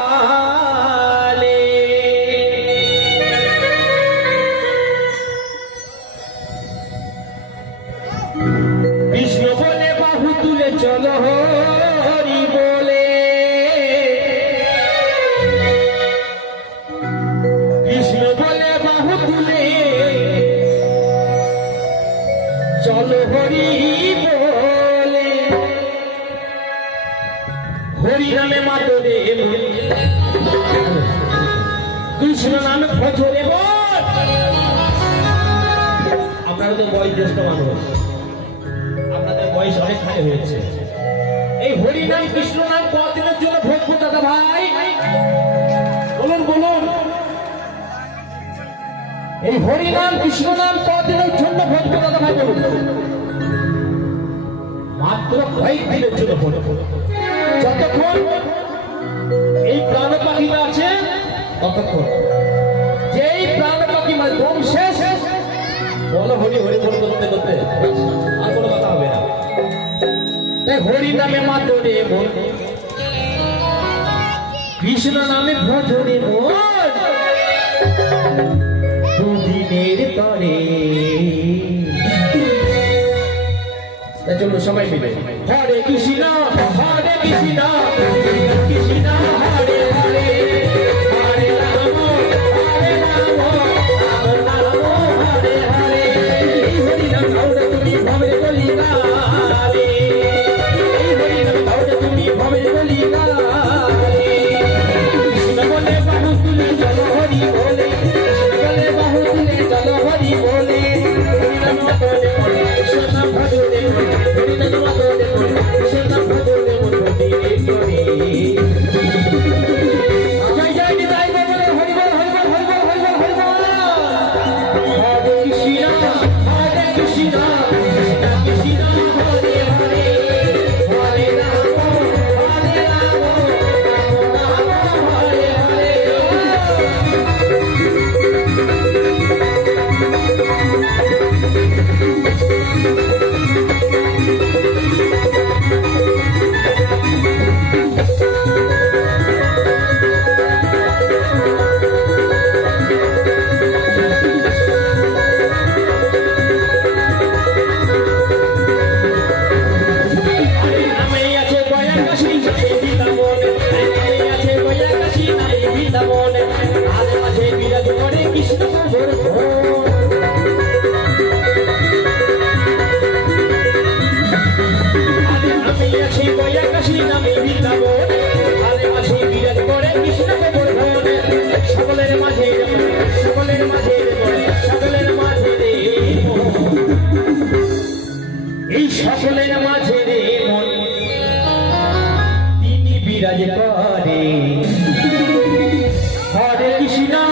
কৃষ্ণ বলে বাহু তুলে চলো হরি বলে, কৃষ্ণ বলে বাহু তুলে চলো হরি বলে, হরি নামে মাতরে কৃষ্ণ নামে ভজরে বল। আপনারা তো বয়োজ্যেষ্ঠ মানুষ, আপনাদের বয়স অনেকখানি হয়েছে। এই হরি নাম কৃষ্ণ নাম কদিনের জন্য ভোগবো দাদা ভাই? বলুন বলুন, এই হরি নাম কৃষ্ণ নাম কদিনের জন্য ভোগবো দাদা ভাই? বলুন। মাত্র কয়েকদিনের জন্য ভোগবো। যতক্ষণ এই প্রাণ পাখিটা আছে ততক্ষণ। যেই প্রাণ পাখি মানে দম শেষ, বলো হরি হরি বল করতে করতে আর কোনো কথা হবে না। তাই হরি নামে মাতরে বল, কৃষ্ণ নামে ভজরে বল, দুদিনের তরে চলো সবাই মিলে হরে কৃষ্ণ হরে কৃষ্ণ কৃষ্ণ হরে হরে, হরে রাম হরে রাম রাম রাম হরে হরে। হরি নাম গাওলে তুমি ভাবে বলি না রে, হরি নাম গাওলে তুমি ভাবে বলি না রে। কৃষ্ণ বলে বাহু তুলে চলো হরি বলে, কৃষ্ণ বলে বাহু তুলে চলো হরি বলে, হরি নাম মাতরে বলে কৃষ্ণ নাম ভজরে বলে, হরি নাম মাতরে বলে কৃষ্ণ নাম ভজরে বলে, দিনে করে জয় জয় নিতাই বলে হরি বল হরি বল হরি বল হরি বল হরি বল। হরে কৃষ্ণ হরে কৃষ্ণ কৃষ্ণ কৃষ্ণ হরে হরে, হরে রাম হরে রাম রাম রাম হরে হরে। সকলের মাঝে রে মন তিনি বিরাজ করে।